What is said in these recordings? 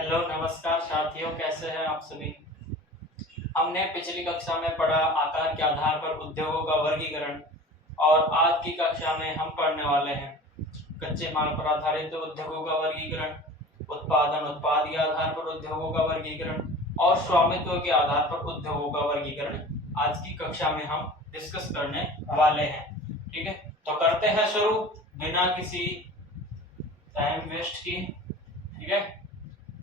Hello नमस्कार साथियों, कैसे हैं आप सभी। हमने पिछली कक्षा में पढ़ा आकार के आधार पर उद्योगों का वर्गीकरण और आज की कक्षा में हम पढ़ने वाले हैं कच्चे माल पर आधारित उद्योगों का वर्गीकरण, उत्पाद के आधार पर उद्योगों का वर्गीकरण और स्वामित्व के आधार पर उद्योगों का वर्गीकरण आज की कक्षा में हम डिस्कस करने वाले हैं। ठीक है, तो करते हैं शुरू बिना किसी टाइम वेस्ट की। ठीक है,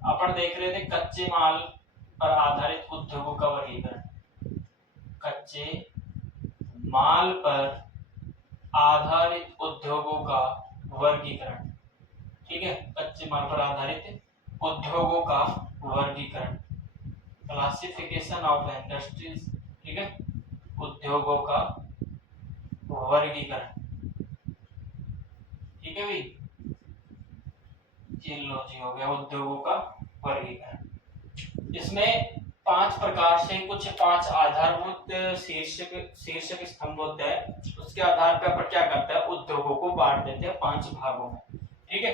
अपन देख रहे थे कच्चे माल पर आधारित उद्योगों का वर्गीकरण। कच्चे माल पर आधारित उद्योगों का वर्गीकरण। ठीक है, कच्चे माल पर आधारित उद्योगों का वर्गीकरण, क्लासिफिकेशन ऑफ इंडस्ट्रीज। ठीक है, उद्योगों का वर्गीकरण। ठीक है भाई, चलो जी हो गया उद्योगों का वर्गीकरण। इसमें 5 प्रकार से पांच आधारभूत शीर्षक स्तंभ होते हैं। उसके आधार पर अपन क्या करते हैं, उद्योगों को बांट देते हैं 5 भागों में। ठीक है,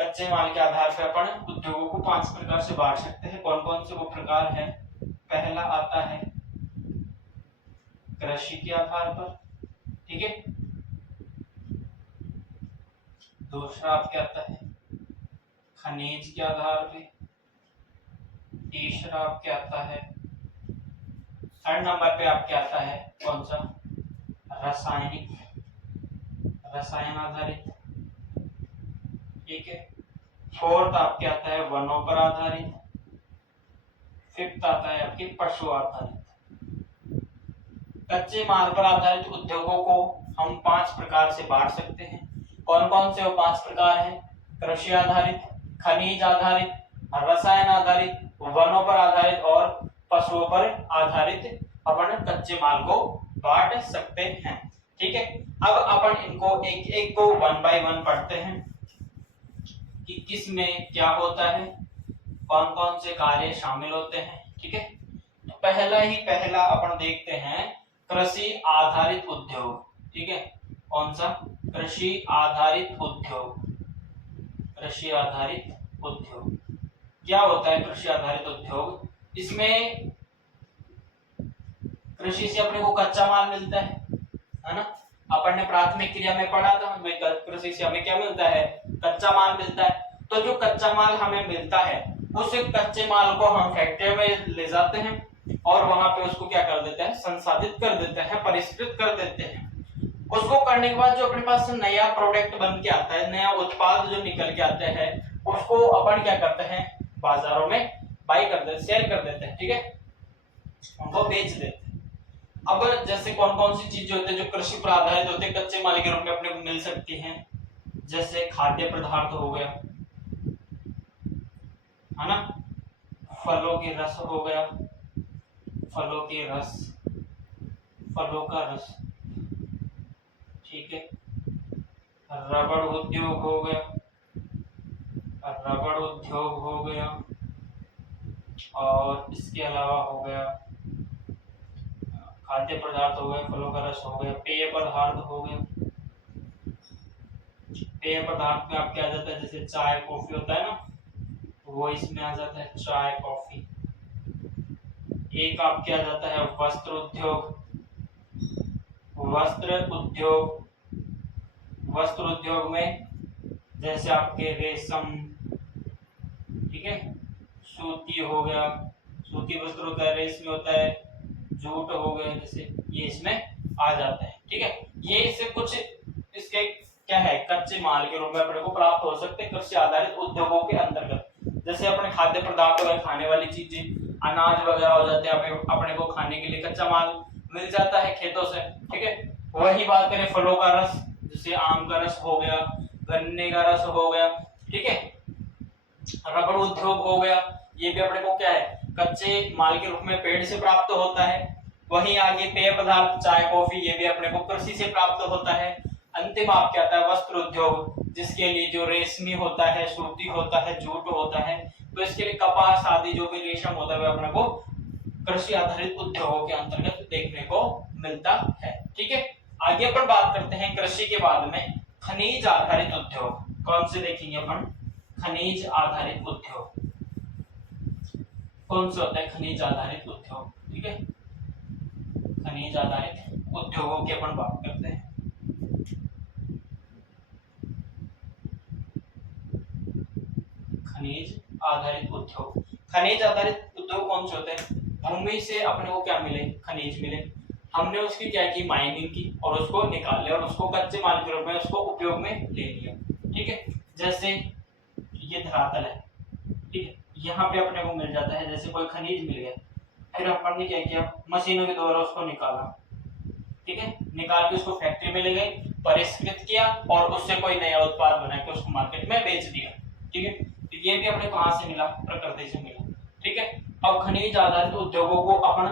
कच्चे माल के आधार पर अपन उद्योगों को 5 प्रकार से बांट सकते हैं। कौन कौन से वो प्रकार है। पहला आता है कृषि के आधार पर। ठीक है, दूसरा आपके आता है खनिज के आधार पे। तीसरा आपके आता है, थर्ड नंबर पे आपके आता है कौन सा, रसायन आधारित। ठीक है, फोर्थ आपके आता है वनों पर आधारित। फिफ्थ आता है आपके पशु आधारित। कच्चे माल पर आधारित उद्योगों को हम 5 प्रकार से बांट सकते हैं। कौन कौन से वो 5 प्रकार हैं, कृषि आधारित, खनिज आधारित, रसायन आधारित, वनों पर आधारित और पशुओं पर आधारित अपन कच्चे माल को बांट सकते हैं। ठीक है, अब अपन इनको एक एक को 1 बाय 1 पढ़ते हैं कि किस में क्या होता है, कौन कौन से कार्य शामिल होते हैं। ठीक है, तो पहला अपन देखते हैं कृषि आधारित उद्योग। ठीक है, कौन सा, कृषि आधारित उद्योग। कृषि आधारित उद्योग क्या होता है, कृषि आधारित उद्योग, इसमें कृषि से अपने को कच्चा माल मिलता है ना। अपन ने प्राथमिक क्रिया में पढ़ा था, कृषि से हमें क्या मिलता है, कच्चा माल मिलता है। तो जो कच्चा माल हमें मिलता है उस कच्चे माल को हम फैक्ट्री में ले जाते हैं और वहां पे उसको क्या कर देते हैं, संसाधित कर देते हैं, परिष्कृत कर देते हैं। उसको करने के बाद जो अपने पास नया प्रोडक्ट बन के आता है, नया उत्पाद जो निकल के आते हैं, उसको अपन क्या करते हैं, बाजारों में बाई कर देते, सेल कर देते हैं। ठीक है, उनको बेच देते हैं। अब जैसे कौन कौन सी चीजें होती है जो कृषि पर आधारित होते हैं, कच्चे माल के रूप में अपने को मिल सकती हैं, जैसे खाद्य पदार्थ हो गया, है ना, फलों के रस हो गया, फलों के रस, फलों का रस। ठीक है, रबड़ उद्योग हो गया, रबड़ उद्योग हो गया, और इसके अलावा हो गया खाद्य पदार्थ हो गए, फलों का रस हो गया, पेय पदार्थ हो गए। पेय पदार्थ में आपके आ जाता है जैसे चाय कॉफी होता है ना, वो इसमें आ जाता है चाय कॉफी। एक आपके आ जाता है वस्त्र उद्योग। वस्त्र उद्योग में जैसे आपके रेशम, ठीक है, सूती हो गया, सूती वस्त्र होता है, रेशमी होता है, जूट हो गया, जैसे ये इसमें आ जाता है। ठीक है, ये इससे कुछ इसके क्या है, कच्चे माल के रूप में अपने को प्राप्त हो सकते हैं कृषि आधारित उद्योगों के अंतर्गत। जैसे अपने खाद्य पदार्थ वगैरह, खाने वाली चीजें, अनाज वगैरह हो जाते हैं, अपने को खाने के लिए कच्चा माल मिल जाता है खेतों से। ठीक है, वही बात करें फलों का रस, जैसे आम का रस हो गया, गन्ने का रस हो गया। ठीक है, रबड़ उद्योग हो गया, ये भी अपने को क्या है, कच्चे माल के रूप में पेड़ से प्राप्त होता है। वहीं आगे पेय पदार्थ चाय कॉफी, ये भी अपने को कृषि से प्राप्त होता है। अंतिम आप क्या आता है वस्त्र उद्योग, जिसके लिए जो रेशमी होता है, सूती होता है, जूट होता है, तो इसके लिए कपास आदि जो भी रेशम होता है अपने को कृषि आधारित उद्योगों के अंतर्गत देखने को मिलता है। ठीक है, आगे अपन बात करते हैं कृषि के बाद में खनिज आधारित उद्योग। कौन से देखेंगे अपन, खनिज आधारित उद्योग। कौन सा होता है? खनिज आधारित उद्योग। ठीक है, खनिज आधारित उद्योगों की अपन बात करते हैं। खनिज आधारित उद्योग, खनिज आधारित उद्योग कौन से होते हैं? भूमि से अपने को क्या मिले? खनिज मिले, हमने उसकी क्या की? माइनिंग की और उसको निकाल लिया और उसको कच्चे माल के रूप में उसको उपयोग में ले लिया। ठीक है, जैसे ये धरातल है, ठीक है, यहाँ पे अपने को मिल जाता है, जैसे कोई खनिज मिल गया, फिर अपन ने क्या किया? मशीनों के द्वारा उसको निकाला। ठीक है, निकाल के उसको फैक्ट्री में ले गए, परिष्कृत किया और उससे कोई नया उत्पाद बना के उसको मार्केट में बेच दिया। ठीक है, तो ये भी अपने कहां से मिला? प्रकृति से मिला। ठीक है, अब खनिज आधारित उद्योगों को अपन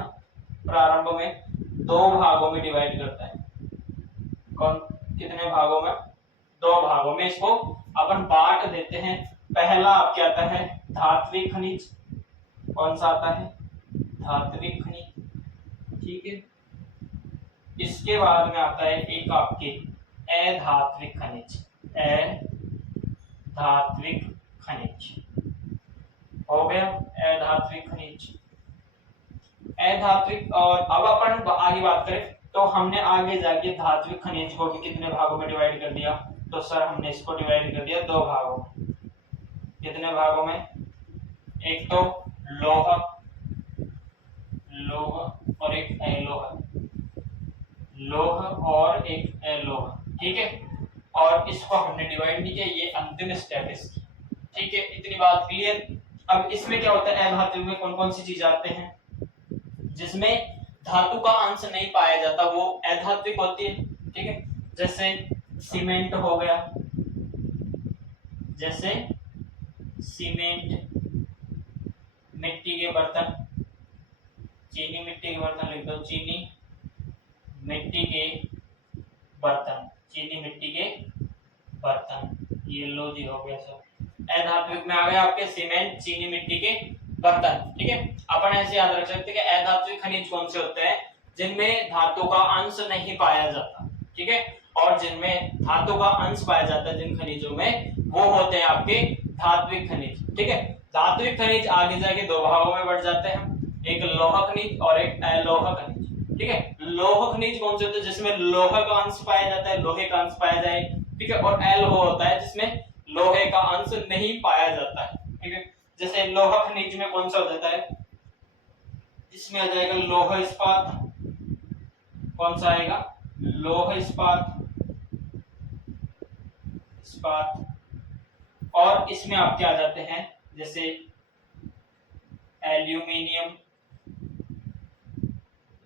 प्रारंभ में दो भागों में डिवाइड करता है। कौन? कितने भागों में? दो भागों में इसको अपन बांट देते हैं। पहला आपके आता है धात्विक खनिज। कौन सा आता है? धात्विक खनिज। ठीक है, इसके बाद में आता है एक आपके अधात्विक खनिज। अधात्विक खनिज हो गया, अधात्विक खनिज, अधात्विक। और अब अपन आगे बात करें तो हमने आगे जाके धात्विक खनिज को भी कितने भागों में डिवाइड कर दिया? तो सर हमने इसको डिवाइड कर दिया दो भागों में। कितने भागों में? एक तो लौह, लौह और एक अलोह, लौह और एक अलोह। ठीक है, और इसको हमने डिवाइड नहीं किया, ये अंतिम स्टेप इसकी। ठीक है, इतनी बात क्लियर। अब इसमें क्या होता है? अधात्विक में कौन कौन सी चीज आते हैं? जिसमें धातु का अंश नहीं पाया जाता वो अधात्विक होती है। ठीक है, जैसे सीमेंट हो गया, जैसे सीमेंट, मिट्टी के बर्तन, चीनी मिट्टी के बर्तन लिख दो, चीनी मिट्टी के बर्तन, चीनी मिट्टी के बर्तन, ये लो जी हो गया सब। अधात्विक में आ गया आपके सीमेंट, चीनी मिट्टी के बर्तन। ठीक है, अपन ऐसे याद रख सकते हैं कि अधात्विक खनिज कौन से होते हैं? जिनमें धातु का अंश नहीं पाया जाता। ठीक है, और जिनमें धातु का अंश पाया जाता है जिन खनिजों में, वो होते हैं आपके धात्विक खनिज। ठीक है, धात्विक खनिज आगे जाके दो भागों में बढ़ जाते हैं, एक लौह खनिज और एक अलोह खनिज। ठीक है, लौह खनिज कौन से होते हैं? जिसमें लोहे का अंश पाया जाता है, लोहे का अंश पाया जाए। ठीक है, और अलोह होता है जिसमें लोहे का अंश नहीं पाया जाता है। ठीक है, जैसे लौह खनिज में कौन सा हो जाता है? इसमें आ जाएगा लौह इस्पात। कौन सा आएगा? लौह इस्पात, इस्पात। और इसमें आपके आ जाते हैं जैसे एल्यूमिनियम,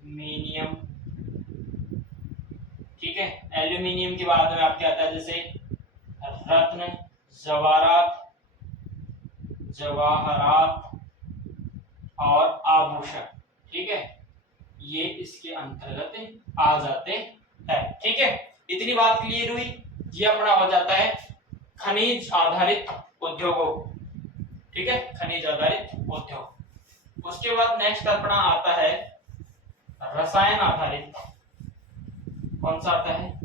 मीनियम। ठीक है, एल्यूमिनियम के बाद में आपके आता है जैसे रत्न, जवाहरात, जवाहरात और आभूषण। ठीक है, ये इसके अंतर्गत आ जाते हैं। ठीक है, इतनी बात क्लियर हुई। ये अपना हो जाता है खनिज आधारित उद्योगों। ठीक है, खनिज आधारित उद्योग। उसके बाद नेक्स्ट अपना आता है रसायन आधारित। कौन सा आता है?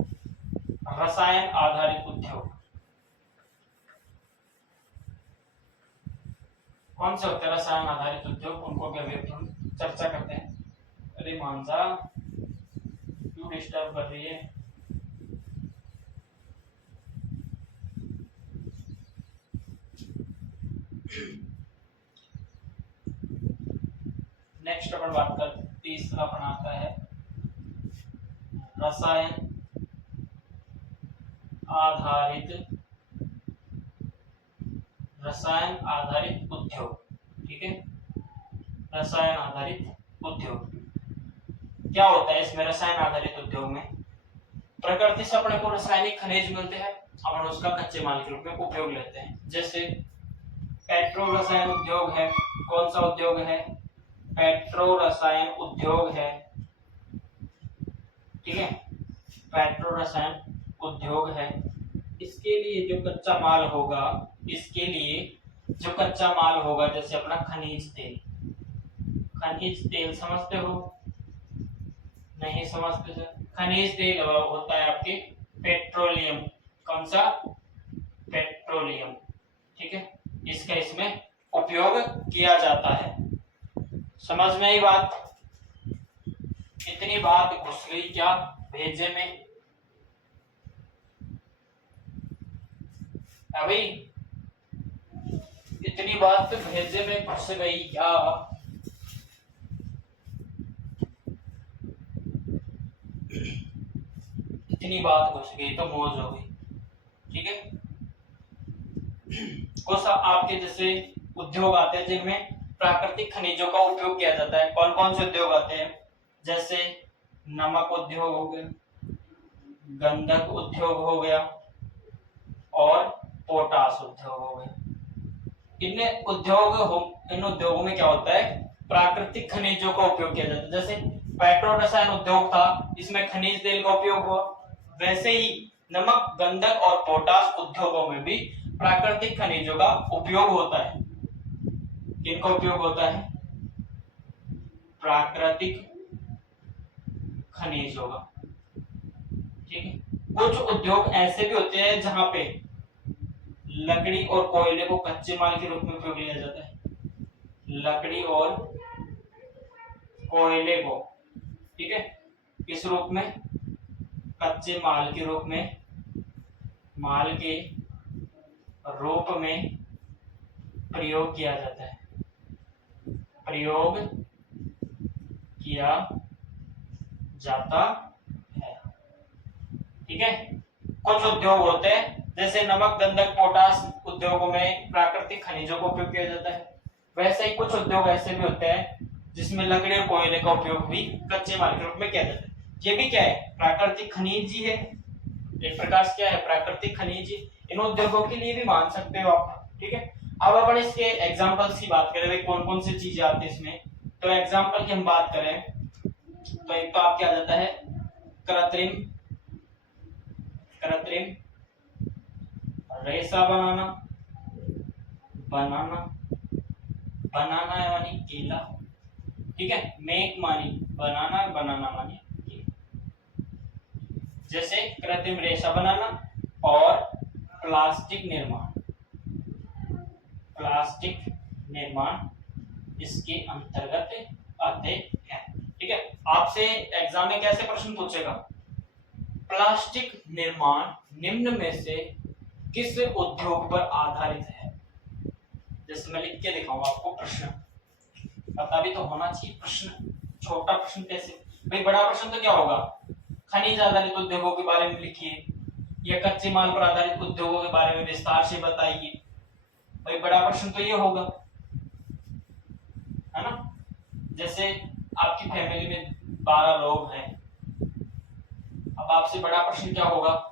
रसायन आधारित उद्योग। कौन से होते हैं रसायन आधारित उद्योग? उनको भी अभी हम चर्चा करते हैं। अरे मानसा क्यों डिस्टर्ब कर रही है? नेक्स्ट अपन बात करते हैं, तीसरा अपन आता है रसायन आधारित, रसायन आधारित उद्योग। ठीक है, रसायन आधारित उद्योग क्या होता है? इसमें रसायन आधारित उद्योग में प्रकृति से अपने को रासायनिक खनिज मिलते हैं, अपन उसका कच्चे माल के रूप में उपयोग लेते हैं। जैसे पेट्रो रसायन उद्योग है। कौन सा उद्योग है? पेट्रो रसायन उद्योग है। ठीक है, पेट्रो रसायन उद्योग है। इसके लिए जो कच्चा माल होगा, इसके लिए जो कच्चा माल होगा, जैसे अपना खनिज तेल, खनिज तेल समझते हो? नहीं समझते सर? खनिज तेल होता है आपके पेट्रोलियम। कौन सा? पेट्रोलियम। ठीक है, इसका इसमें उपयोग किया जाता है। समझ में आई बात? इतनी बात घुस गई क्या भेजे में? अभी इतनी बात तो भेजे में घुस गई क्या? इतनी बात घुस गई तो मौज हो गई। ठीक है, कुछ आपके जैसे उद्योग आते हैं जिनमें प्राकृतिक खनिजों का उपयोग किया जाता है। कौन कौन से उद्योग आते हैं? जैसे नमक उद्योग हो गया, गंधक उद्योग हो गया और पोटास उद्योग हो गया। इन उद्योगों में क्या होता है? प्राकृतिक खनिजों का उपयोग किया जाता है। जैसे पेट्रो रसायन उद्योग था, इसमें खनिज तेल का उपयोग हुआ। वैसे ही नमक, गंधक और पोटास उद्योगों में भी प्राकृतिक खनिजों का उपयोग होता है। किनका उपयोग होता है? प्राकृतिक खनिजों का। ठीक है, कुछ उद्योग ऐसे भी होते हैं जहां पे लकड़ी और कोयले को कच्चे माल के रूप में उपयोग लिया जाता है। लकड़ी और कोयले को, ठीक है, किस रूप में? कच्चे माल के रूप में, माल के रूप में प्रयोग किया जाता है। प्रयोग किया जाता है। ठीक है, कुछ उद्योग होते हैं जैसे नमक, गंधक, पोटास उद्योगों में प्राकृतिक खनिजों का उपयोग किया जाता है। वैसे ही कुछ उद्योग ऐसे भी होते हैं जिसमें लकड़ी और कोयले का उपयोग भी कच्चे माल के रूप में किया जाता है। ये भी क्या है? प्राकृतिक खनिज ही है, एक प्रकार से क्या है? प्राकृतिक खनिज। इन उद्योगों के लिए भी मान सकते हो आप। ठीक है, अब अपन इसके एग्जांपल्स की बात करें, कौन कौन सी चीजें आती है इसमें। तो एग्जांपल की हम बात करें तो एक तो आपके आ जाता है कृत्रिम रेशा बनाना, बनाना यानी केला। ठीक है, मेक मानी बनाना, बनाना मानी केला। जैसे कृत्रिम रेशा बनाना और प्लास्टिक निर्माण इसके अंतर्गत आते हैं। ठीक है, आपसे एग्जाम में कैसे प्रश्न पूछेगा? प्लास्टिक निर्माण निम्न में से किस उद्योग पर आधारित है? जैसे मैं लिख के दिखाऊंगा आपको प्रश्न, पता भी तो होना चाहिए प्रश्न। छोटा प्रश्न कैसे भाई? बड़ा प्रश्न तो क्या होगा? खनिज आधारित उद्योगों के बारे में लिखिए या कच्चे माल पर आधारित उद्योगों के बारे में विस्तार से बताइए। भाई बड़ा प्रश्न तो ये होगा, है ना? जैसे आपकी फैमिली में 12 लोग हैं, अब आपसे बड़ा प्रश्न क्या होगा?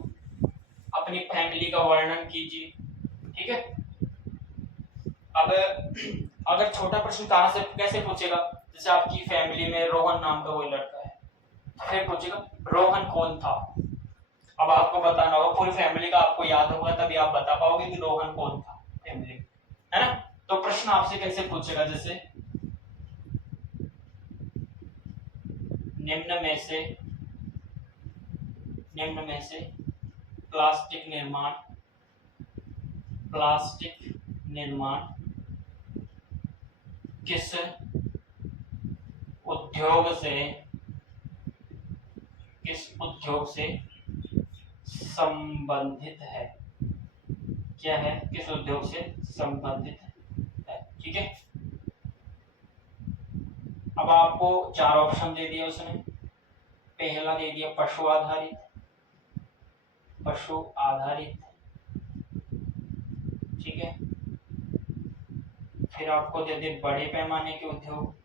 अपनी फैमिली का वर्णन कीजिए। ठीक है, अब अगर छोटा प्रश्न कहां से कैसे पूछेगा? जैसे आपकी फैमिली में रोहन नाम का कोई लड़का है, फिर पूछेगा रोहन कौन था। अब आपको बताना होगा, पूरी फैमिली का आपको याद होगा, तभी आप बता पाओगे कि रोहन कौन था फैमिली, है ना? तो प्रश्न आपसे कैसे पूछेगा? जैसे निम्न में से प्लास्टिक निर्माण किस उद्योग से संबंधित है? क्या है? किस उद्योग से संबंधित है? ठीक है, अब आपको 4 ऑप्शन दे दिए उसने। पहला दे दिया पशु आधारित। ठीक है, फिर आपको दे दे बड़े पैमाने के उद्योग,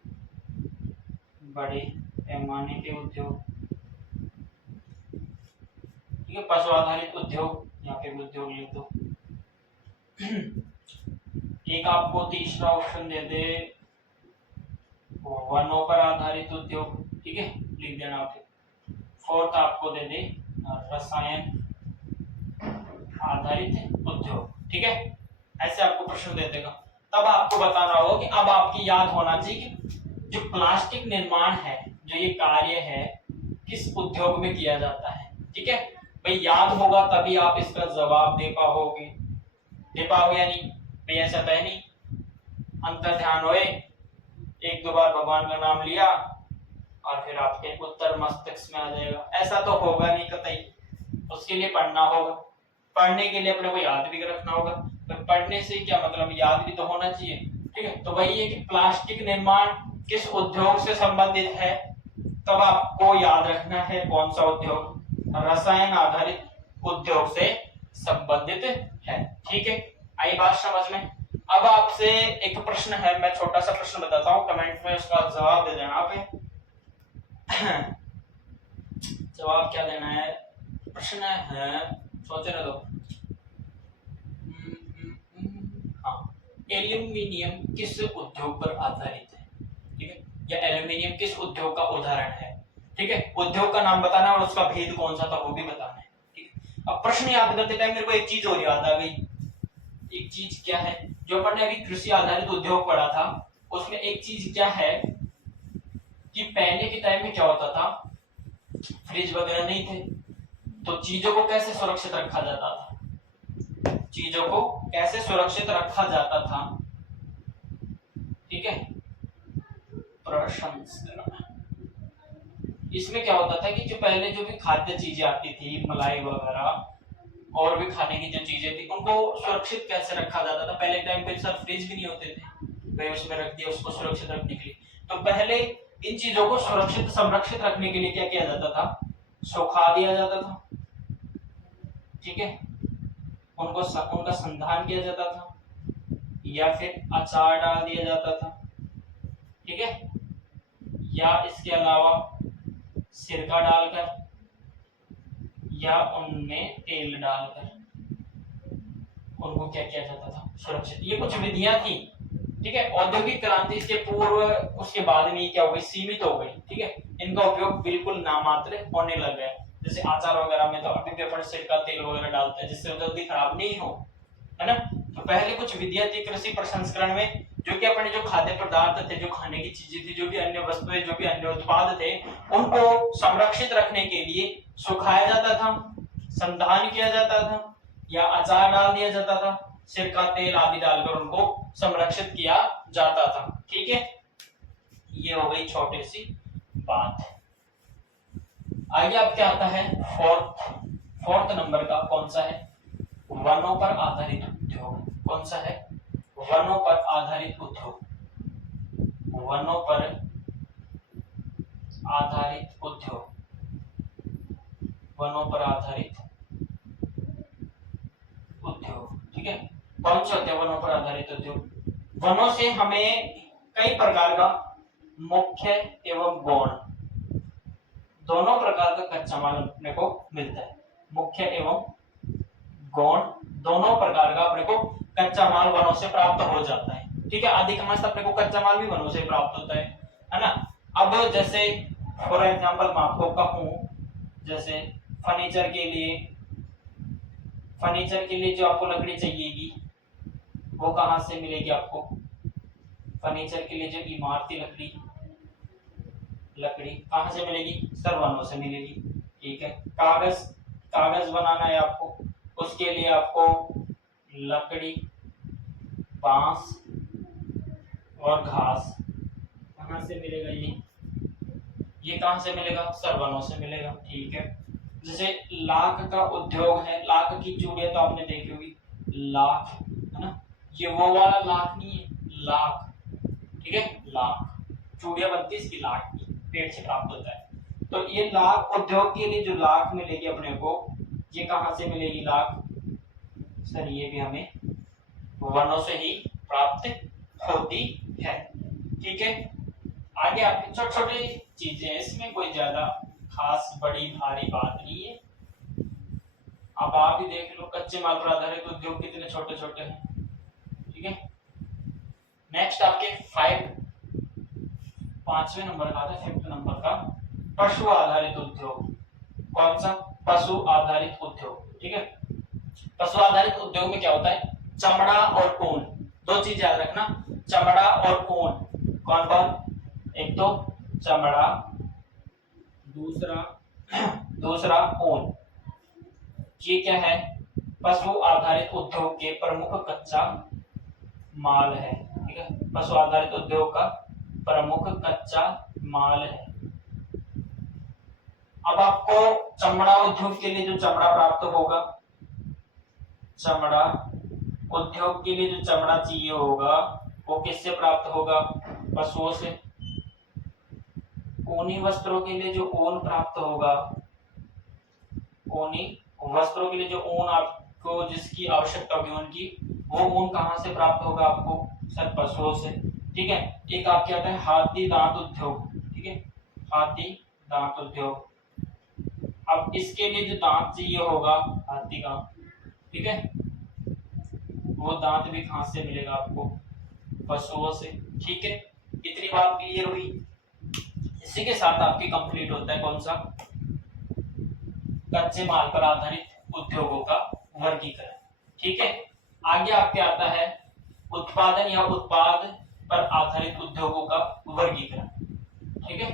ठीक है, पशु आधारित उद्योग, यहाँ पे उद्योग लिख दो। एक आपको तीसरा ऑप्शन दे दे वनों पर आधारित उद्योग। ठीक है, लिख देना आप। फोर्थ आपको दे दे रसायन आधारित उद्योग। ठीक है, ऐसे आपको प्रश्न दे देगा। तब आपको बताना होगा कि अब आपकी याद होना चाहिए कि जो प्लास्टिक निर्माण है, जो ये कार्य है, किस उद्योग में किया जाता है। ठीक है भाई, याद होगा तभी आप इसका जवाब दे पाओगे या नहीं? भाई ऐसा तो है नहीं, अंतर ध्यान होए। एक दो बार भगवान का नाम लिया और फिर आपके उत्तर मस्तिष्क में आ जाएगा, ऐसा तो होगा नहीं कतई। उसके लिए पढ़ना होगा, पढ़ने के लिए अपने को याद भी रखना होगा। तो पढ़ने से क्या मतलब, याद भी तो होना चाहिए। ठीक है, तो वही है कि प्लास्टिक निर्माण किस उद्योग से संबंधित है, तब आपको याद रखना है कौन सा उद्योग, रसायन आधारित उद्योग से संबंधित है। ठीक है, आई बात समझ में। अब आपसे एक प्रश्न है, मैं छोटा सा प्रश्न बताता हूँ, कमेंट में उसका जवाब दे देना आप। जवाब क्या देना है, प्रश्न है, सोचने दो। हाँ, एल्यूमिनियम किस उद्योग पर आधारित है? ठीक है, या एल्यूमिनियम किस उद्योग का उदाहरण है? ठीक है, उद्योग का नाम बताना और उसका भेद कौन सा था वो भी बताना है। ठीक है, अब प्रश्न याद करते टाइम मेरे को एक चीज और याद आ गई। एक चीज क्या है, जो अपन ने अभी कृषि आधारित उद्योग पढ़ा था, उसमें एक चीज क्या है कि पहले के टाइम में क्या होता था, फ्रिज वगैरह नहीं थे, तो चीजों को कैसे सुरक्षित रखा जाता था? चीजों को कैसे सुरक्षित रखा जाता था? ठीक है, प्रसंस्करण। इसमें क्या होता था कि जो पहले जो भी खाद्य चीजें आती थी, मलाई वगैरह और भी खाने की जो चीजें थी, उनको सुरक्षित कैसे रखा जाता था? पहले टाइम पे सर फ्रिज भी नहीं होते थे, भाई उसमें रख दिया उसको सुरक्षित रखने के लिए। तो पहले इन चीजों को सुरक्षित संरक्षित रखने के लिए क्या किया जाता था? सुखा दिया जाता था। ठीक है, उनको उनका संधान किया जाता था, या फिर अचार डाल दिया जाता था। ठीक है, या इसके अलावा सिरका डालकर, या उनमें तेल डालकर उनको क्या किया जाता था? सुरक्षित। ये कुछ विधियां थी। ठीक है, औद्योगिक क्रांति से पूर्व उसके बाद में क्या हो गई, सीमित हो गई। ठीक है, इनका उपयोग बिल्कुल नामात्र होने लग गया। जैसे अचार वगैरह में तो अभी भी अपन सिरका तेल वगैरह डालते हैं जिससे जल्दी खराब नहीं हो, है ना। तो पहले कुछ विधियां थी कृषि प्रसंस्करण में, जो कि अपने जो खाद्य पदार्थ थे, जो खाने की चीजें थी, जो भी अन्य वस्तुएं, जो भी अन्य उत्पाद थे, उनको संरक्षित रखने के लिए सुखाया जाता था, संधान किया जाता था, या अचार डाल दिया जाता था, सिरका तेल आदि डालकर उनको संरक्षित किया जाता था। ठीक है, ये हो गई छोटी सी बात। आगे अब क्या आता है, फोर्थ नंबर का कौन सा है? वनों पर आधारित उद्योग। कौन सा है? वनों पर आधारित उद्योग। वनों पर आधारित उद्योग। वनों पर आधारित उद्योग। ठीक है, कौन से होते हैं वनों पर आधारित उद्योग? वनों से हमें कई प्रकार का मुख्य एवं गौण दोनों प्रकार का कच्चा माल अपने को मिलता है। मुख्य एवं गौण दोनों प्रकार का अपने को कच्चा माल वनों से प्राप्त हो जाता है। ठीक है, अधिकांश अपने को कच्चा माल भी वनों से प्राप्त होता है ना। अब जैसे फॉर एग्जांपल मैं आपको कहूं, जैसे फर्नीचर के लिए जो आपको लकड़ी चाहिएगी वो कहां से मिलेगी आपको? फर्नीचर के लिए जो इमारती लकड़ी कहां से मिलेगी? सर वनों से मिलेगी। ठीक है, कागज बनाना है आपको, उसके लिए आपको लकड़ी, बांस और घास कहां से मिलेगा? ये कहां से मिलेगा? सर वनों से मिलेगा। ठीक है, जैसे लाख का उद्योग है, लाख की चूड़ियां तो आपने देखी होगी, लाख, है ना। ये वो वाला लाख नहीं है, लाख। ठीक है, लाख चूड़ियां बनती है इसकी, लाख की पेड़ से प्राप्त होता है। तो ये लाख उद्योग के लिए जो लाख मिलेगी अपने को, ये कहां से मिलेगी लाख? सर ये भी हमें वनों से ही प्राप्त होती है। ठीक है, आगे आपकी छोटी छोटी चीजें, इसमें कोई ज्यादा खास बड़ी भारी बात नहीं है। अब आप ही देख लो कच्चे माल पर आधारित उद्योग कितने छोटे छोटे हैं। ठीक है, नेक्स्ट आपके पांचवें नंबर का था, फिफ्थ नंबर का, पशु आधारित उद्योग। कौन सा? पशु आधारित उद्योग। ठीक है, पशु आधारित उद्योग में क्या होता है? चमड़ा और ऊन, दो चीज याद रखना, चमड़ा और ऊन। कौन कौन? एक तो चमड़ा, दूसरा ऊन। ये क्या है? पशु आधारित उद्योग के प्रमुख कच्चा माल है। ठीक है, पशु आधारित उद्योग का प्रमुख कच्चा माल है। अब आपको चमड़ा उद्योग के लिए जो चमड़ा प्राप्त होगा, चमड़ा उद्योग के लिए जो चमड़ा चाहिए होगा वो किससे प्राप्त होगा? पशुओं से। ऊनी वस्त्रों के लिए जो ऊन प्राप्त होगा, ऊनी वस्त्रों के लिए जो ऊन आपको जिसकी आवश्यकता होगी उनकी, वो ऊन कहाँ से प्राप्त होगा आपको? सर पशुओं से। ठीक है। एक आपके आता है हाथी दांत उद्योग। ठीक है, हाथी दांत उद्योग। अब इसके लिए जो दांत चाहिए होगा हाथी का, ठीक है, वो दांत भी कहां से मिलेगा आपको? पशुओं से। ठीक है, इतनी बात क्लियर हुई। इसी के साथ आपकी कंप्लीट होता है कौन सा? कच्चे माल पर आधारित उद्योगों का वर्गीकरण। ठीक है, आगे आपके आता है उत्पादन या उत्पाद पर आधारित उद्योगों का वर्गीकरण। ठीक है,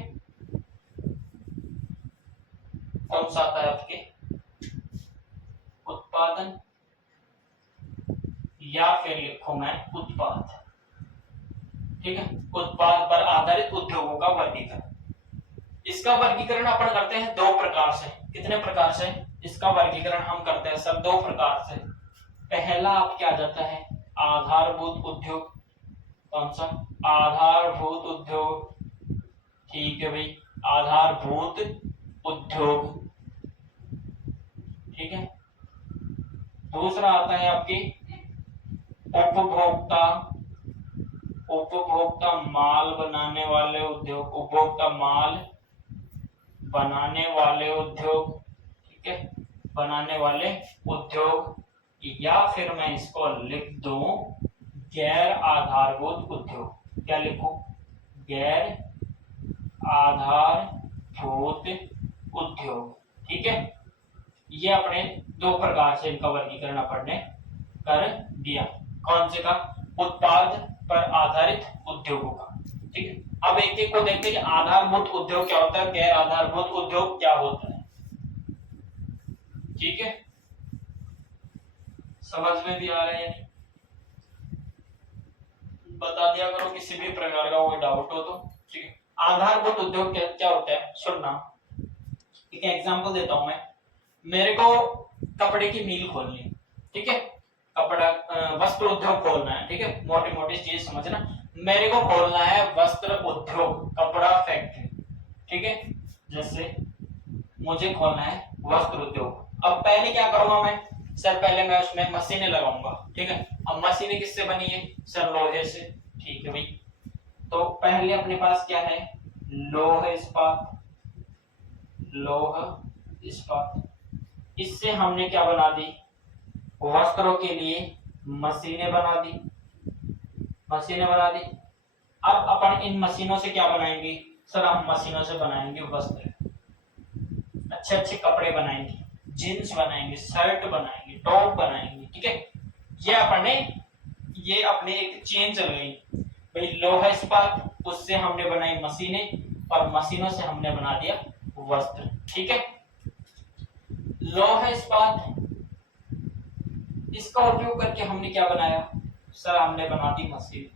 कौन सा आता है आपके? उत्पादन या फिर लिखूं मैं उत्पाद। ठीक है, उत्पाद पर आधारित उद्योगों का वर्गीकरण। इसका वर्गीकरण अपन करते हैं दो प्रकार से। कितने प्रकार से इसका वर्गीकरण हम करते हैं? सब दो प्रकार से। पहला आप क्या जाता है? आधारभूत उद्योग। कौन सा? आधारभूत उद्योग। ठीक है भाई, आधारभूत उद्योग। ठीक है, दूसरा आता है आपकी उपभोक्ता, उपभोक्ता माल बनाने वाले उद्योग, उपभोक्ता माल बनाने वाले उद्योग। ठीक है, बनाने वाले उद्योग, या फिर मैं इसको लिख दूं गैर आधारभूत उद्योग। क्या लिखूं? गैर आधारभूत उद्योग। ठीक है, ये अपने दो प्रकार से इनका वर्गीकरण अपन ने कर दिया। कौन से का? उत्पाद पर आधारित उद्योगों का। ठीक है, अब एक एक को देखते हैं कि आधारभूत उद्योग क्या होता है, गैर आधारभूत उद्योग क्या होता है। ठीक है, समझ में भी आ रहे हैं? बता दिया करो किसी भी प्रकार का कोई डाउट हो तो। ठीक है, आधारभूत उद्योग क्या होता है सुनना। एक एग्जांपल देता हूं मैं। मेरे को कपड़े की मिल खोलनी, ठीक है, कपड़ा वस्त्र उद्योग खोलना है। ठीक है, मोटी मोटी चीज समझना। मेरे को खोलना है वस्त्र उद्योग, कपड़ा फैक्ट्री। ठीक है, जैसे मुझे खोलना है वस्त्र उद्योग। अब पहले क्या करूंगा मैं? सर पहले मैं उसमें मशीनें लगाऊंगा। ठीक है, अब मशीनें किससे बनी है? सर लोहे से। ठीक है भाई, तो पहले अपने पास क्या है? लोह इस्पात। लोह इस्पात, इससे हमने क्या बना दी? वस्त्रों के लिए मशीनें बना दी। मशीनें बना दी। अब अपन इन मशीनों से क्या बनाएंगे? सर हम मशीनों से बनाएंगे वस्त्र, अच्छे अच्छे कपड़े बनाएंगे, जीन्स बनाएंगे, शर्ट बनाएंगे, टॉप बनाएंगे। ठीक है, ये अपने एक चेन चल गई भाई। लोहा इस्पात, उससे हमने बनाई मशीनें, और मशीनों से हमने बना दिया वस्त्र। ठीक है, लोहा इस्पात, इसका उपयोग करके हमने क्या बनाया? सर हमने बना दी मशीन।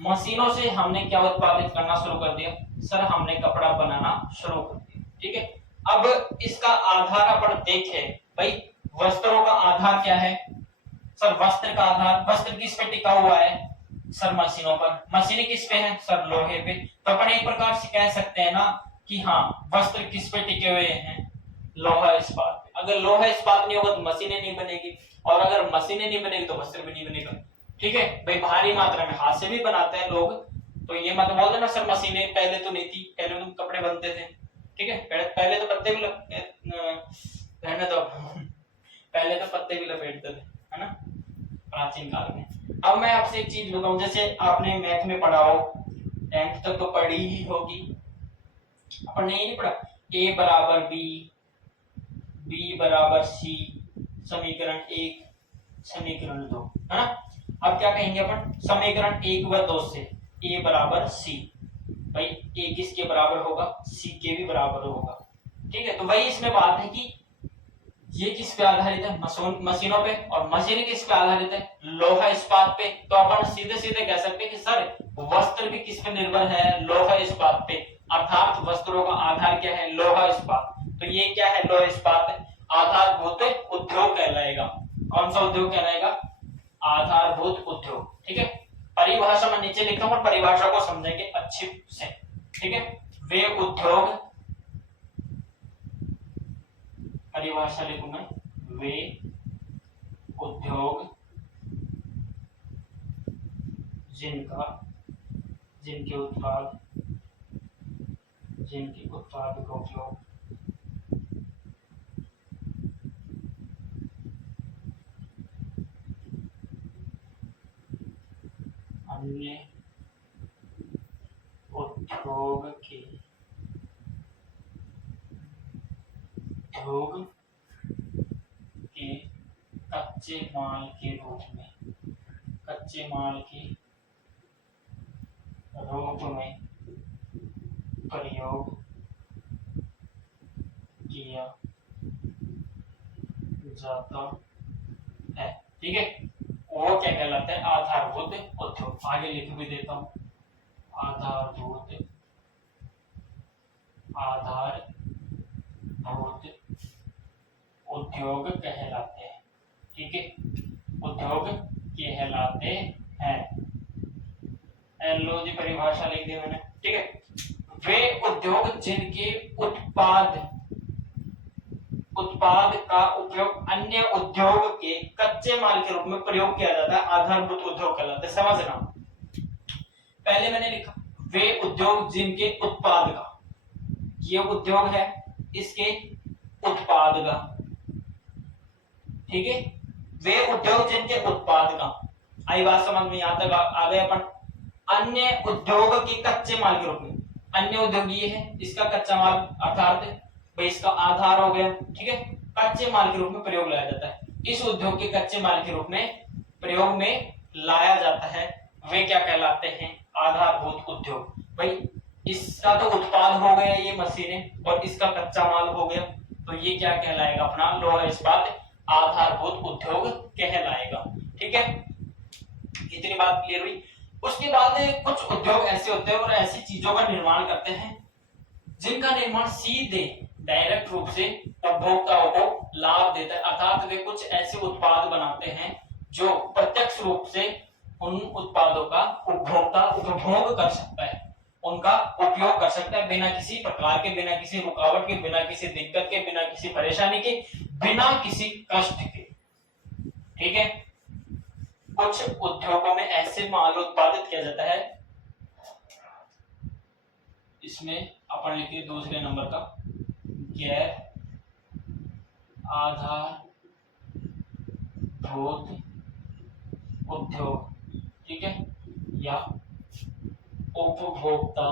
मशीनों से हमने क्या उत्पादित करना शुरू कर दिया? सर हमने कपड़ा बनाना शुरू कर दिया। ठीक है, अब इसका आधार अपन देखें भाई, वस्त्रों का आधार क्या है? सर वस्त्र का आधार, वस्त्र किस पे टिका हुआ है? सर मशीनों पर। मशीनें किस पे हैं? सर लोहे पे। तो अपन एक प्रकार से कह सकते हैं ना कि हाँ, वस्त्र किस पे टिके हुए हैं? लोहा इस्पात पे। अगर लोहा इस्पात नहीं होगा तो मशीनें नहीं बनेगी, और अगर मशीनें नहीं बनेगी तो वस्त्र भी नहीं बनेगा। ठीक है भाई, भारी मात्रा में हाथ से भी बनाते हैं लोग, तो ये मत बोल देना सर मशीनें पहले तो नहीं थी, पहले तो कपड़े बनते थे। ठीक है, पहले तो पत्ते भी रहने दो पहले तो पत्ते भी लपेटते थे, है ना, प्राचीन काल में। अब मैं आपसे एक चीज बताऊं, जैसे आपने मैथ में पढ़ा हो, 10th तक तो पढ़ी ही होगी, अपन ने नहीं पढ़ा a बराबर b बराबर c, समीकरण 1 समीकरण 2, है ना। अब क्या कहेंगे अपन? समीकरण 1 व 2 से a बराबर c, भाई a किसके बराबर होगा? c के भी बराबर होगा। ठीक है, तो भाई इसमें बात है कि ये किस पे आधारित है? मशीनों पे। और मशीन किस पे आधारित है? लोहा इस्पात पे। तो अपन सीधे सीधे कह सकते हैं कि सर वस्त्र भी किस पे निर्भर है? लोहा इस्पात पे। अर्थात वस्त्रों का आधार क्या है? लोहा इस्पात। तो ये क्या है? लोहा इस्पात आधारभूत उद्योग कहलाएगा। कौन सा उद्योग कहलाएगा? आधारभूत उद्योग। ठीक है, परिभाषा मैं नीचे लिखता हूं और परिभाषा को समझेंगे अच्छे से। ठीक है, वे उद्योग, परिभाषा लिखूं मैं, वे उद्योग जिनके उत्पाद का उपयोग अन्य उद्योग के कच्चे माल के रूप में प्रयोग किया जाता है। ठीक है, वो क्या कहलाता है? आधारभूत उद्योग। आगे लिख भी देता हूं, आधारभूत उद्योग कहलाते हैं। ठीक है, उद्योग कहलाते हैं। लो जी, परिभाषा लिख दी मैंने। ठीक है, वे उद्योग जिनके उत्पाद का उपयोग अन्य उद्योग के कच्चे माल के रूप में प्रयोग किया जाता है, आधारभूत उद्योग कहलाते हैं। समझना, पहले मैंने लिखा वे उद्योग जिनके उत्पाद का, ये उद्योग है, इसके उत्पाद का। ठीक है, वे उद्योग जिनके उत्पाद का, आई बात समझ में? यहां तक आ गए अपन। अन्य उद्योग के कच्चे माल के रूप में, अन्य उद्योग ये है, इसका कच्चा माल अर्थात भाई इसका आधार हो गया। ठीक है, कच्चे माल के रूप में प्रयोग लाया जाता है, इस उद्योग के कच्चे माल के रूप में प्रयोग में लाया जाता है, वे क्या कहलाते हैं? आधारभूत उद्योग। भाई इसका तो उत्पाद हो गया ये मशीनें, और इसका कच्चा माल हो गया, तो ये क्या कहलाएगा? अपना लोहा इस्पात आधारभूत उद्योग कहलाएगा। ठीक है, इतनी बात क्लियर हुई। उसके बाद कुछ उद्योग ऐसे होते हैं और ऐसी चीजों का निर्माण करते हैं जिनका निर्माण सीधे डायरेक्ट रूप से उपभोक्ताओं को लाभ देता है, अर्थात वे कुछ ऐसे उत्पाद बनाते हैं जो प्रत्यक्ष रूप से उन उत्पादों का उपभोक्ता उपभोग कर सकता है, उनका उपयोग कर सकता है, बिना किसी प्रकार के, बिना किसी रुकावट के, बिना किसी दिक्कत के, बिना किसी परेशानी के, बिना किसी कष्ट के। ठीक है, कुछ उद्योगों में ऐसे माल उत्पादित किया जाता है, इसमें अपन लिखिए दूसरे नंबर का, गैर आधारभूत उद्योग। ठीक है, या उपभोक्ता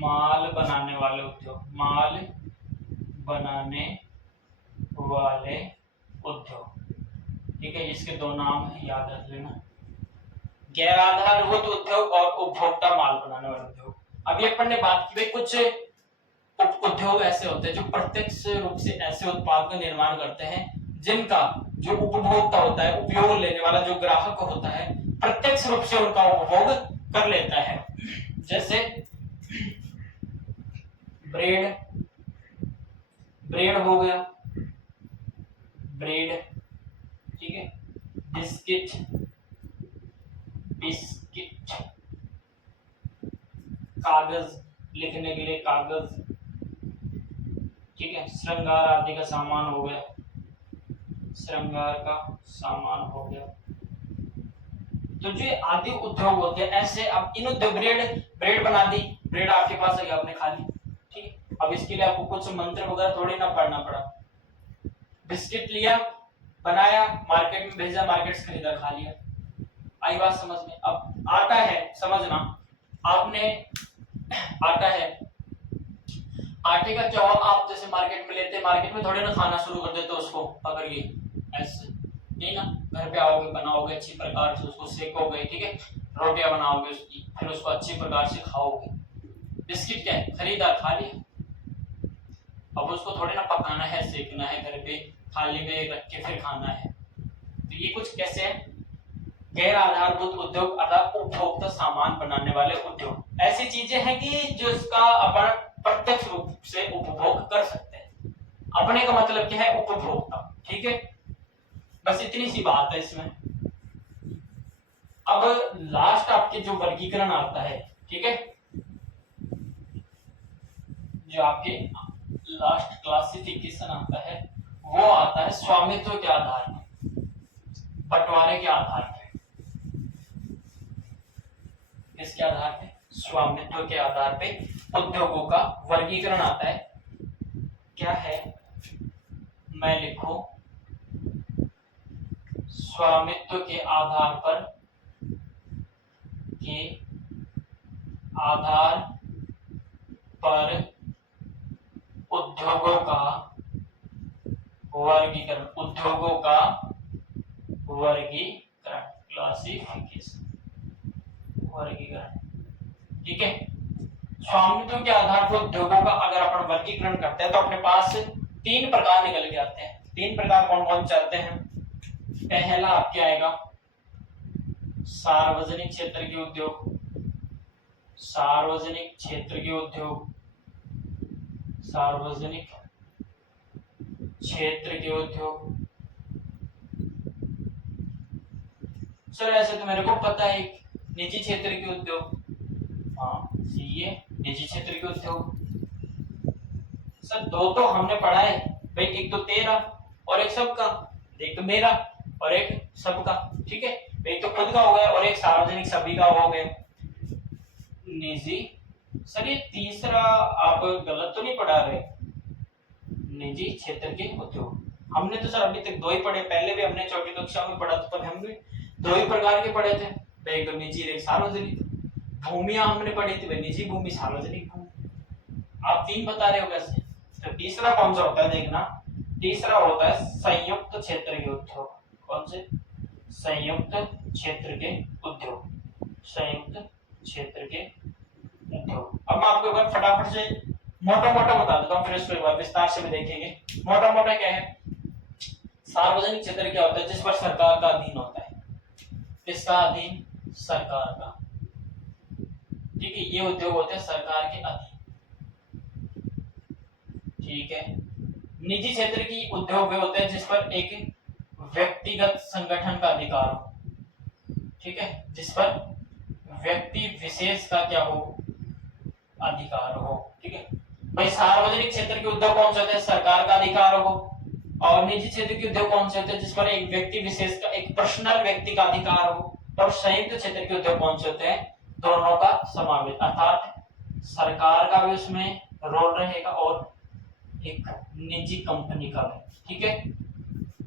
माल बनाने वाले उद्योग, ठीक है, इसके दो नाम है, याद रख लेना, गैर आधारभूत उद्योग और उपभोक्ता माल बनाने वाले उद्योग। अभी अपन ने बात की कुछ उद्योग ऐसे होते हैं जो प्रत्यक्ष रूप से ऐसे उत्पाद का निर्माण करते हैं जिनका जो उपभोक्ता होता है, उपयोग लेने वाला जो ग्राहक होता है, प्रत्यक्ष रूप से उनका उपभोग कर लेता है। जैसे ब्रेड हो गया, ब्रेड, ठीक है, बिस्किट, कागज, लिखने के लिए कागज, ठीक है, श्रृंगार आदि का सामान हो गया, श्रृंगार का सामान हो गया। तो जो आदि उद्योग होते हैं ऐसे, अब इन उद्योग, ब्रेड बना दी, ब्रेड आपके पास है, आपने खा ली, ठीक है, अब इसके लिए आपको कुछ मंत्र वगैरह थोड़ी ना पढ़ना पड़ा। बिस्किट लिया, बनाया, मार्केट में भेजा, मार्केट से खरीदा, खा लिया, आई बात समझ में? अब आटा है, समझना, आपने आटा है, आटे का क्या हुआ, आप जैसे मार्केट में लेते, मार्केट में थोड़ी ना खाना शुरू कर देते उसको, अगर ये ऐसे नहीं ना, घर पे आओगे, बनाओगे अच्छी प्रकार से, उसको सेकोगे, ठीक है, रोटियां बनाओगे उसकी, फिर उसको अच्छी प्रकार से खाओगे। बिस्किट क्या है, खरीदा, खा लिया। अब उसको थोड़ी ना पकाना है, सेकना है, घर पे थाली में रख के फिर खाना है। तो ये कुछ कैसे है, गैर आधारभूत उद्योग अर्थात उपभोक्ता सामान बनाने वाले उद्योग, ऐसी चीजें हैं कि जो इसका अपन प्रत्यक्ष रूप से उपभोग कर सकते हैं। अपने का मतलब क्या है, उपभोक्ता। ठीक है, बस इतनी सी बात है इसमें। अब लास्ट आपके जो वर्गीकरण आता है, ठीक है, जो आपके लास्ट क्लासिफिकेशन आता है वो आता है स्वामित्व के आधार पर, बंटवारे के आधार पर। किसके आधार पे, स्वामित्व के आधार पे उद्योगों का वर्गीकरण आता है। क्या है, मैं लिखूं स्वामित्व के आधार पर, के आधार पर उद्योगों का वर्गीकरण, उद्योगों का वर्गीकरण, क्लासिफिकेशन, वर्गीकरण। ठीक है, स्वामित्व के आधार पर उद्योगों का अगर अपन वर्गीकरण करते हैं तो अपने पास 3 प्रकार निकल के आते हैं। 3 प्रकार कौन कौन से आते हैं, पहला आपके आएगा सार्वजनिक क्षेत्र के उद्योग, सार्वजनिक क्षेत्र के उद्योग, सार्वजनिक क्षेत्र के उद्योग। सर ऐसे तो मेरे को पता है, एक निजी क्षेत्र के उद्योग, हाँ ये निजी क्षेत्र के उद्योग। सर 2 तो हमने पढ़ा है भाई, एक तो तेरा और एक सबका, एक तो मेरा और एक सबका। ठीक है, एक तो खुद का हो गया और एक सार्वजनिक सभी का हो गया, निजी। सर ये तीसरा आप गलत तो नहीं पढ़ा रहे, निजी क्षेत्र के उद्योग। हमने तो सर अभी तक 2 ही पढ़े, पहले भी हमने छोटी कक्षा में पढ़ा था, तब हम भी 2 ही प्रकार के पढ़े थे, एक तो निजी एक सार्वजनिक। भूमियां हमने पढ़ी थी भाई, निजी भूमि संवैधानिक भूमि। आप 3 बता रहे हो कैसे। तो तीसरा कौन सा होता है देखना, तीसरा होता है संयुक्त क्षेत्र के उद्योग। कौन से, संयुक्त क्षेत्र के उद्योग, संयुक्त क्षेत्र के उद्योग। अब मैं आपको एक बार फटाफट से मोटा मोटा बता देता हूँ, फिर इसको एक बार विस्तार से भी देखेंगे। मोटा मोटा क्या है, सार्वजनिक क्षेत्र क्या होता है, जिस पर सरकार का अधीन होता है। किसका अधीन, सरकार का। ठीक है, ये उद्योग होते हैं सरकार के अधीन। ठीक है, निजी क्षेत्र की उद्योग वे होते हैं जिस पर एक व्यक्तिगत संगठन का अधिकार हो। ठीक है, जिस पर व्यक्ति विशेष का क्या हो, अधिकार हो। ठीक है भाई, सार्वजनिक क्षेत्र के उद्योग कौन से होते हैं, सरकार का अधिकार हो। और निजी क्षेत्र के उद्योग कौन से होते हैं, जिस पर एक व्यक्ति विशेष का, एक पर्सनल व्यक्ति का अधिकार हो। और संयुक्त क्षेत्र के उद्योग कौन से होते हैं, दोनों का समावेश, अर्थात सरकार का भी उसमें रोल रहेगा और एक निजी कंपनी का भी। ठीक है,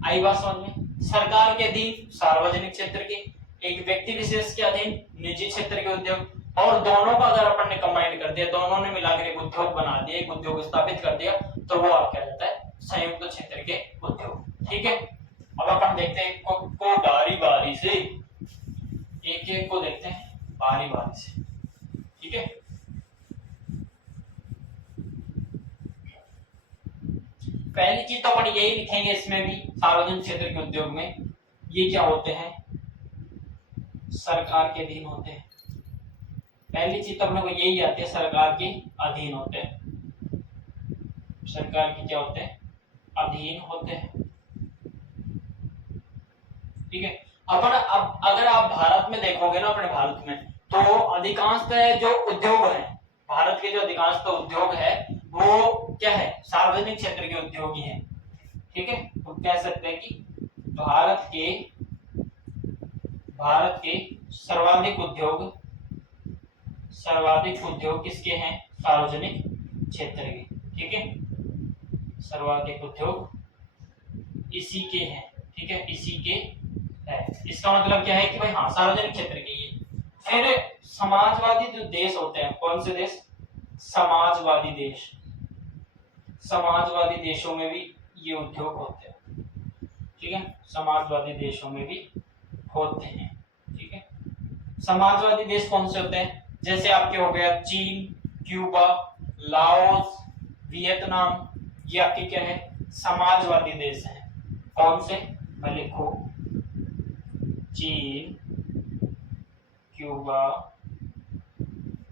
आई बात समझ में। सरकार के अधीन सार्वजनिक क्षेत्र के, एक व्यक्ति विशेष के अधीन निजी क्षेत्र के उद्योग, और दोनों का अगर अपन ने कंबाइन कर दिया, दोनों ने मिलाकर एक उद्योग बना दिया, एक उद्योग स्थापित कर दिया, तो वो आप क्या जाता है, संयुक्त क्षेत्र के उद्योग। ठीक है, अब अपन देखते हैं को बारी बारी से, एक एक को देखते हैं बारी बारी से। ठीक है, पहली चीज तो अपन यही लिखेंगे इसमें भी, सार्वजनिक क्षेत्र के उद्योग में ये क्या होते हैं, सरकार के अधीन होते हैं। पहली चीज तो अपने को यही आती है, सरकार के अधीन होते हैं। सरकार के क्या होते हैं, अधीन होते हैं। ठीक है, अपन अब अगर आप भारत में देखोगे ना, अपने भारत में तो अधिकांशतः जो उद्योग है, भारत के जो अधिकांशतः उद्योग है वो क्या है, सार्वजनिक क्षेत्र के उद्योग ही हैं। ठीक है, तो कह सकते हैं कि भारत के सर्वाधिक उद्योग किसके हैं, सार्वजनिक क्षेत्र के। ठीक है, सर्वाधिक उद्योग इसी के हैं। ठीक है, इसी के है। इसका मतलब क्या है कि भाई हाँ, सार्वजनिक क्षेत्र के ये। फिर समाजवादी जो देश होते हैं, कौन से देश, समाजवादी देश, समाजवादी देशों में भी ये उद्योग होते हैं। ठीक है, समाजवादी देशों में भी होते हैं। ठीक है, समाजवादी देश कौन से होते हैं, जैसे आपके हो गया चीन, क्यूबा, लाओस, वियतनाम, ये आपके क्या है, समाजवादी देश है। कौन से, मैं लिखो चीन, क्यूबा,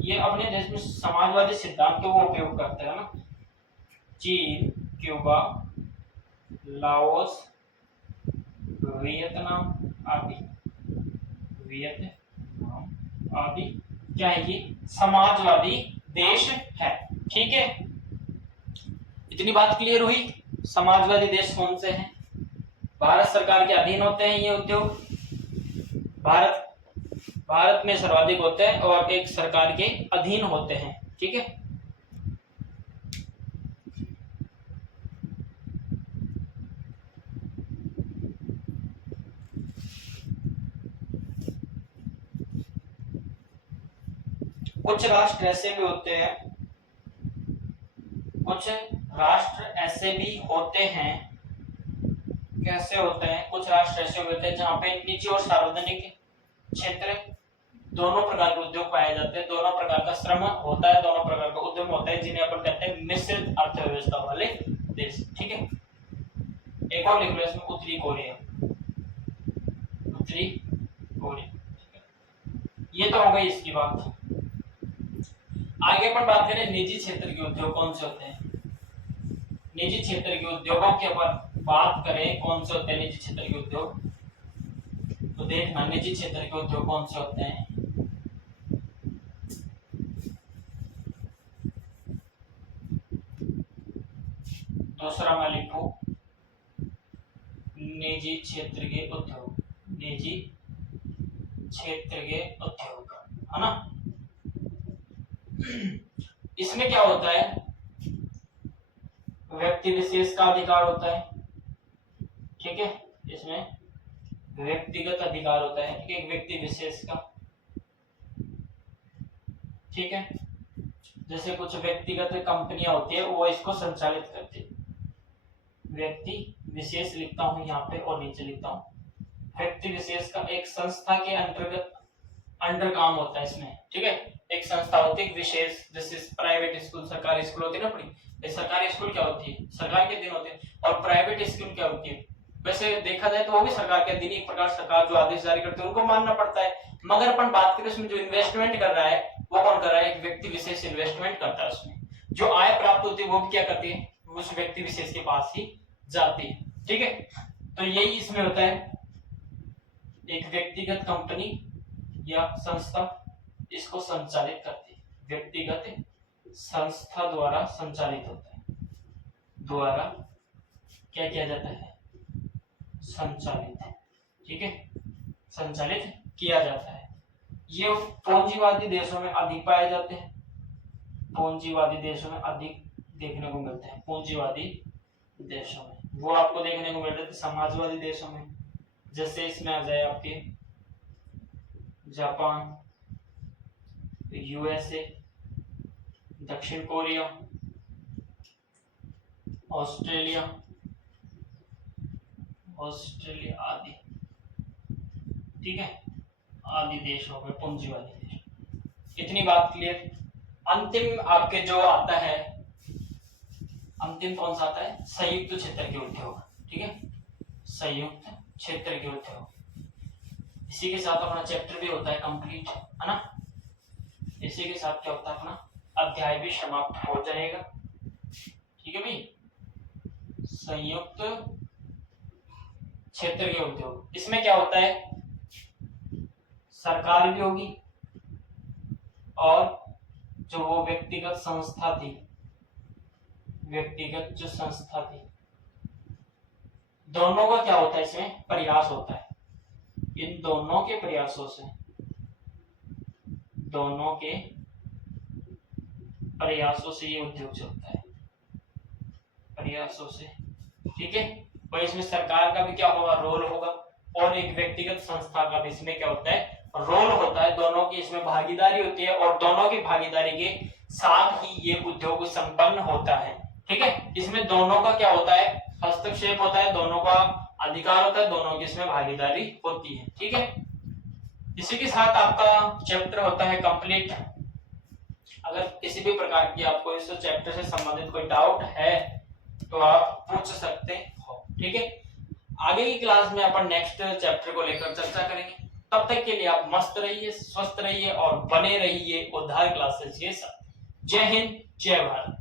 ये अपने देश में समाजवादी सिद्धांतों को उपयोग करते हैं ना। चीन, क्यूबा, लाओस, वियतनाम आदि, वियतनाम आदि क्या है, ये समाजवादी देश है। ठीक है, इतनी बात क्लियर हुई। समाजवादी देश कौन से हैं? भारत सरकार के अधीन होते हैं ये उद्योग, भारत में सर्वाधिक होते हैं और एक सरकार के अधीन होते हैं। ठीक है, कुछ राष्ट्र ऐसे भी होते हैं, कुछ राष्ट्र ऐसे भी होते हैं, कैसे होते हैं, कुछ राष्ट्र ऐसे होते हैं जहां पे निजी और सार्वजनिक क्षेत्र दोनों प्रकार के उद्योग पाए जाते हैं, दोनों प्रकार का श्रम होता है, दोनों प्रकार का उद्यम होता है, जिन्हें अपन कहते हैं मिश्रित अर्थव्यवस्था वाले देश। ठीक है, एक और लिख लो इसमें, उत्तरी कोरिया, उत्तरी कोरिया। ये तो हो गई इसकी बात। आगे अपन बात करें निजी क्षेत्र के उद्योग कौन से होते हैं। निजी क्षेत्र के उद्योगों के अपन बात करें कौन से होते हैं निजी क्षेत्र के उद्योग, तो देखना निजी क्षेत्र के उद्योग कौन से होते हैं। दूसरा मैं लिखूं निजी क्षेत्र के उद्योग, निजी क्षेत्र के उद्योग, है ना। इसमें क्या होता है, व्यक्ति विशेष का अधिकार होता है। ठीक है, इसमें व्यक्तिगत अधिकार होता है, ठीक है, व्यक्ति विशेष का। ठीक है, जैसे कुछ व्यक्तिगत कंपनियां होती है वो इसको संचालित करती है। व्यक्ति विशेष लिखता हूं यहाँ पे और नीचे लिखता हूँ व्यक्ति विशेष का एक संस्था के अंतर्गत अंडर काम होता है इसमें। ठीक है, एक संस्था होती है विशेष, जैसे प्राइवेट स्कूल, सरकारी स्कूल होती है ना अपनी, सरकारी स्कूल क्या होती है, सरकार के अधीन होती है, और प्राइवेट स्कूल क्या होती है, वैसे देखा जाए तो वो भी सरकार के अधीन, एक प्रकार सरकार जो आदेश जारी करती है उनको मानना पड़ता है। मगर अपन बात करें उसमें जो इन्वेस्टमेंट कर रहा है वो कौन कर रहा है, एक व्यक्ति विशेष इन्वेस्टमेंट करता है, उसमें जो आय प्राप्त होती है वो भी क्या करती है, उस व्यक्ति विशेष के पास ही जाती है। ठीक है, तो यही इसमें होता है, एक व्यक्तिगत कंपनी या संस्था इसको संचालित करती है, व्यक्तिगत संस्था द्वारा संचालित होता है, द्वारा क्या किया जाता है, संचालित। ठीक है, संचालित किया जाता है। ये पूंजीवादी देशों में अधिक पाए जाते हैं, पूंजीवादी देशों में अधिक देखने को मिलते हैं, पूंजीवादी देशों में। वो आपको देखने को मिलते थे समाजवादी देशों में, जैसे इसमें आ जाए आपके जापान, यूएसए, दक्षिण कोरिया, ऑस्ट्रेलिया आदि। ठीक है, आदि देश हो गए पूंजीवादी देश। इतनी बात क्लियर। अंतिम आपके जो आता है, अंतिम कौन सा आता है, संयुक्त क्षेत्र के उद्योग। ठीक है, संयुक्त क्षेत्र के उद्योग। इसी के साथ अपना चैप्टर भी होता है कंप्लीट, है ना। इसी के साथ क्या होता है, अपना अध्याय भी समाप्त हो जाएगा। ठीक है भाई, संयुक्त क्षेत्र के उद्योग, इसमें क्या होता है, सरकार भी होगी और जो वो व्यक्तिगत संस्था थी, व्यक्तिगत जो संस्था थी, दोनों का क्या होता है, इसमें प्रयास होता है। इन दोनों के प्रयासों से, दोनों के प्रयासों से ये उद्योग चलता है, प्रयासों से। ठीक है, और इसमें सरकार का भी क्या होगा, रोल होगा, और एक व्यक्तिगत संस्था का भी इसमें क्या होता है, रोल होता है। दोनों की इसमें भागीदारी होती है और दोनों की भागीदारी के साथ ही ये उद्योग संपन्न होता है। ठीक है, इसमें दोनों का क्या होता है, हस्तक्षेप होता है, दोनों का अधिकार होता है, दोनों की इसमें भागीदारी होती है। ठीक है, इसी के साथ आपका चैप्टर होता है कंप्लीट। अगर किसी भी प्रकार की आपको इस चैप्टर से संबंधित कोई डाउट है तो आप पूछ सकते हो। ठीक है, आगे की क्लास में अपन नेक्स्ट चैप्टर को लेकर चर्चा करेंगे। तब तक के लिए आप मस्त रहिए, स्वस्थ रहिए और बने रहिए उद्धार क्लासेस के साथ। जय हिंद, जय भारत।